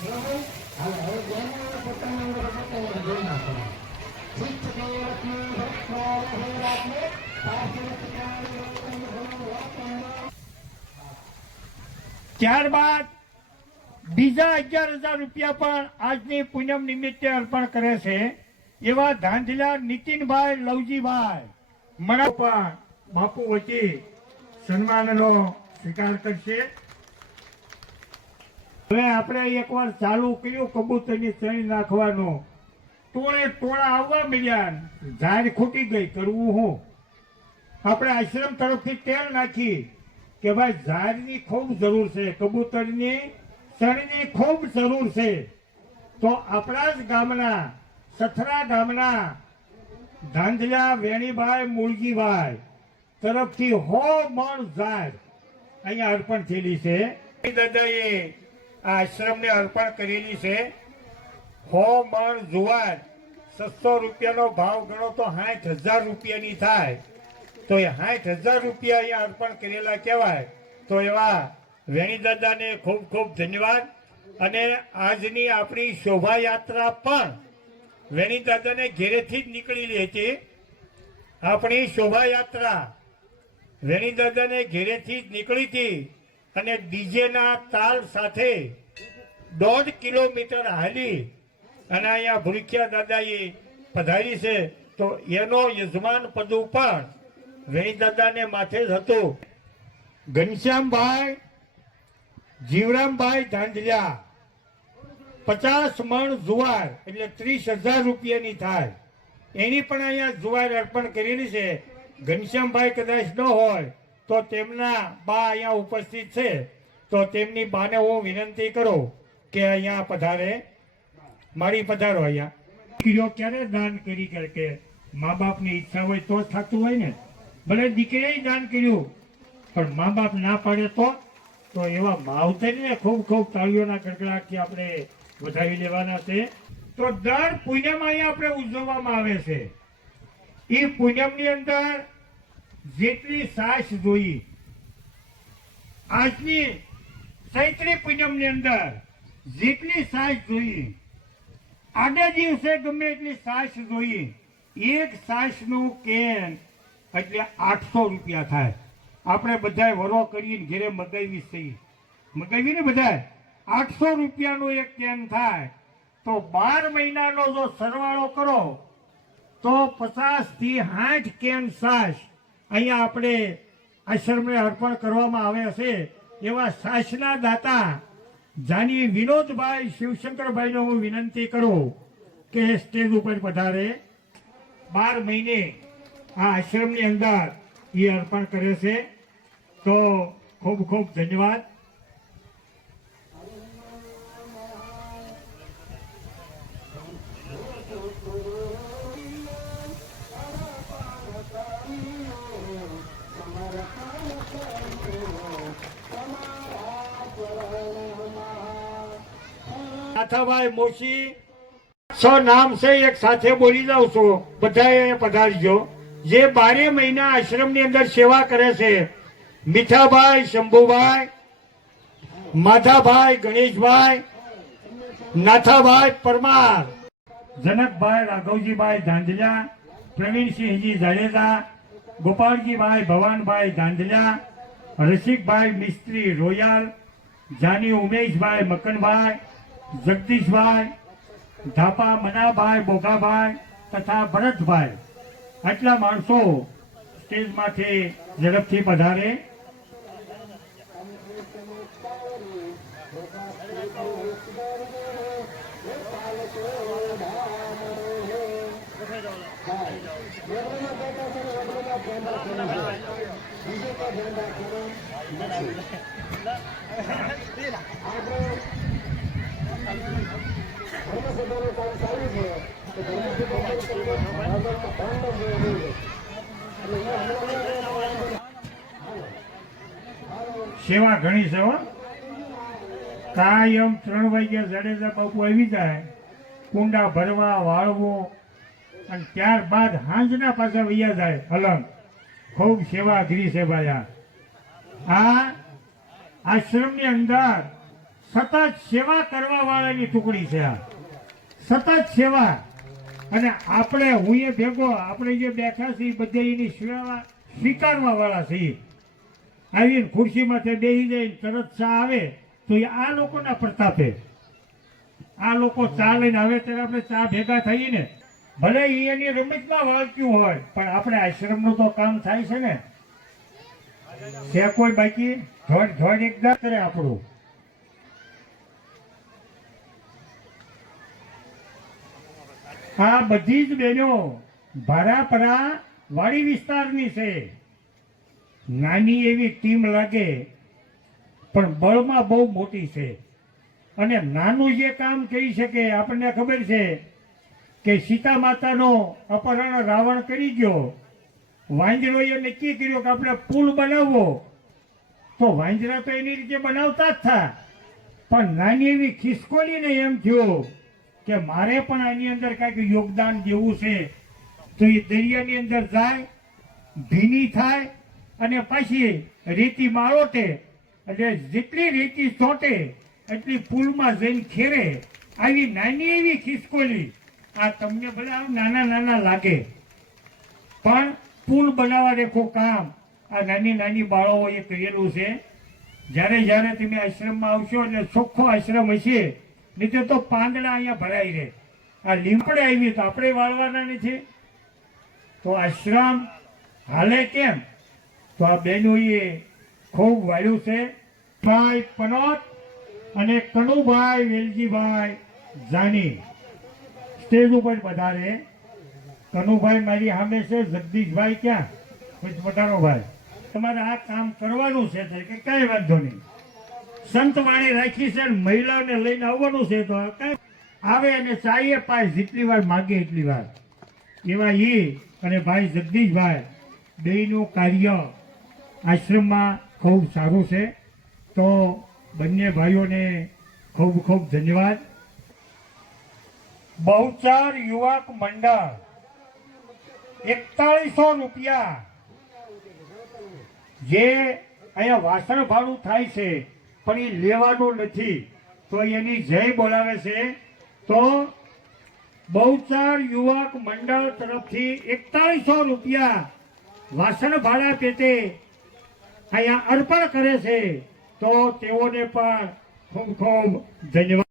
ત્યારબાદ બીજા 11,000 રૂપિયા પણ આજની પૂનમ નિમિત્તે અર્પણ કરે છે એવા ધાંધલા નીતિનભાઈ લવજીભાઈ મણા પણ બાપુ વચ્ચે સન્માનનો સ્વીકાર કરશે. હવે આપણે એકવાર ચાલુ કર્યું કબૂતરની ચણી નાખવાનું, ટોળે ટોળા આવવા મળ્યા, ઝાડ ખૂટી ગઈ, કરવું હું? આપણે આશ્રમ તરફથી તેલ નાખી કે ભાઈ ઝાડની ખૂબ જરૂર છે, કબૂતરની ચણીની ખૂબ જરૂર છે. તો આપણા જ ગામના સથરા ગામના ધાંધલા વેણીભાઈ મૂળજીભાઈ તરફથી 100 મણ ઝાડ અહીંયા અર્પણ થયેલી છે. દાદાએ આ આશ્રમને અર્પણ કરેલી છે. 100 મણ જુવાર 600 રૂપિયાનો ભાવ ગણો તો 60,000 રૂપિયાની થાય. તો એ 60,000 રૂપિયા અહીંયા અર્પણ કરેલા કહેવાય. તો એવા વેણી દાદાને ખૂબ ખૂબ ધન્યવાદ. અને આજની આપણી શોભાયાત્રા પણ વેણી દાદાને ઘેરેથી જ નીકળેલી હતી. આપણી શોભાયાત્રા વેણી દાદાને ઘેરેથી જ નીકળી હતી અને ડીજેના તાલ સાથે 1.5 કિલોમીટર હાલી અને અહીંયા ભૂરખિયા દાદાએ પધારી છે. તો એનો યજમાન પદું પણ વેણી દાદાને માથે જ હતું. ઘનશ્યામભાઈ જીવરામભાઈ ધાંધલ્યા 50 મણ જુવાર એટલે 30,000 રૂપિયાની થાય, એની પણ અહીંયા જુવાર અર્પણ કરેલી છે. ઘનશ્યામભાઈ કદાચ ન હોય તો તેમના બા અહીંયા ઉપસ્થિત છે, તો તેમની બાને હું વિનંતી કરું કે અહીંયા પધારે. મારી પધારો અહીંયા. દીકરીઓ ક્યારે દાન કરી કે મા બાપની ઈચ્છા હોય તો જ થતું હોય ને. ભલે દીકરીએ દાન કર્યું પણ મા બાપ ના પાડે તો એવા માવતરને ખૂબ ખૂબ તાળીઓના ગડગડાટથી આપણે વધાવી લેવાના છે. તો દર પૂનમ અહીંયા આપણે ઉજવવામાં આવે છે. એ પૂનમની અંદર જેટલી સાસ જોઈ, આજની ચૈત્રી પૂનમની અંદર જેટલી સાસ જોઈ, આગલા દિવસે ગમે એટલી સાસ જોઈ, એક સાસનું કેન એટલે 800 રૂપિયા થાય. આપણે બધા વરો કરીને ઘેરે મગાવી ને બધા 800 રૂપિયાનું એક કેન થાય. તો 12 મહિનાનો જો સરવાળો કરો તો 50 થી 60 કેન સાસ અહીંયા આપણે આશ્રમને અર્પણ કરવામાં આવે છે. એવા સાસના દાતા જાની વિનોદભાઈ શિવશંકરભાઈને હું વિનંતી કરું કે સ્ટેજ ઉપર પધારે. 12 મહિને આ આશ્રમની અંદર એ અર્પણ કરે છે. તો ખૂબ ખૂબ ધન્યવાદ. નાથાભાઈ મોશી નામ છે, એક સાથે બોલી જાઉં છું, બધા પધારજો. જે 12 મહિના આશ્રમની અંદર સેવા કરે છે. મીઠાભાઈ શંભુભાઈ, માધાભાઈ ગણેશભાઈ, નાથાભાઈ પરમાર, જનકભાઈ રાઘવજીભાઈ ધાંધલ્યા, પ્રવીણસિંહજી જાડેજા, ગોપાલજીભાઈ ભવાનભાઈ ધાંધલ્યા, રસિકભાઈ મિસ્ત્રી રોયલ, જાની ઉમેશભાઈ મકનભાઈ, જગદીશભાઈ ધાપા, મનાભાઈ બોગાભાઈ તથા ભરતભાઈ. આટલા માણસો સ્ટેજમાંથી ઝડપથી પધારે. સેવા ઘણી છે હો. કાયમ 3 વાગ્યા જાડેજા બાપુ આવી જાય, કુંડા ભરવા, વાળવો, અને ત્યારબાદ સાંજના પાછા વૈયા જાય અલંગ. ખૂબ સેવા અઘરી છે ભાઈ. આ આશ્રમની અંદર સતત સેવા કરવા વાળાની ટુકડી છે આ સતત સેવા. અને આપણે હું એ ભેગો આપણે જે બેઠા છીએ બધે એની સેવા સ્વીકારવા વાળા છીએ. આવીને ખુરશીમાંથી બેસી જાય તરત ચા આવે તો એ આ લોકોના પ્રતાપે. આ લોકો ચા લઈને આવે ત્યારે આપણે ચા ભેગા થઈએ ને, ભલે એ એની રમતમાં વાળક્યું હોય પણ આપણે આશ્રમનું તો કામ થાય છે ને. છે કોઈ બાકી ધોડ એકદમ કરે આપણું. આ બધી જ બહેનો ભારાપરા વાડી વિસ્તારની છે. નાની એવી ટીમ લાગે પણ બળમાં બહુ મોટી છે. અને નાનું જે કામ કરી શકે આપણને ખબર છે કે સીતા માતાનો અપહરણ રાવણ કરી ગયો. વાંદરોએ નક્કી કર્યું કે આપણે પુલ બનાવવો, તો વાંદરા તો એની રીતે બનાવતા જ હતા. પણ નાની એવી ખિસકોલીને એમ થયું કે મારે પણ આની અંદર કાંઈક યોગદાન દેવું છે. તો એ દરિયાની અંદર જાય, ભીની થાય અને પાછી રેતી માળોટે, એટલે જેટલી રેતી ચોંટે એટલી પુલમાં જઈને ખેરે. આવી નાની એવી ખિસકોલી. આ તમને ભલે આમ નાના નાના લાગે પણ પુલ બનાવવા દેખો કામ આ નાની નાની બાળાઓએ કરેલું છે. જ્યારે જ્યારે તમે આશ્રમમાં આવશો એટલે ચોખ્ખો આશ્રમ હશે, નહીં તો પાંદડા અહીંયા ભરાઈ રહે. આ લીમડે આવી તો આપણે વાળવાના નથી. તો આશ્રમ હાલે કેમ? તો આ બહેનોએ ખૂબ વાળ્યું છે. ભાઈ પનોત અને કનુભાઈ વેલજીભાઈ જાની સ્ટેજ ઉપર વધારે. કનુભાઈ મારી સામે છે, જગદીશભાઈ ક્યાં વધારો ભાઈ. તમારે આ કામ કરવાનું છે કે કઈ વાંધો નહીં. સંત વાણી રાખી છે, મહિલાઓને લઈને આવવાનું છે તો કઈ આવે અને ચાઈએ પાય જેટલી વાર માગે એટલી વાર. એવા એ અને ભાઈ જગદીશભાઈ બેયનું કાર્ય આશ્રમમાં ખૂબ સારું છે. તો બંને ભાઈઓને ખૂબ ખૂબ ધન્યવાદ. બહુચર યુવક મંડળ 4100 રૂપિયા જે અહીંયા વાસણ ભાડું થાય છે પણ એ લેવાનું નથી, તો એની જય બોલાવે છે. તો બહુચર યુવક મંડળ તરફથી 4100 રૂપિયા વાસણ ભાડા પેટે અહીંયા અર્પણ કરે છે. તો તેઓને પણ ખૂબ ખૂબ ધન્યવાદ.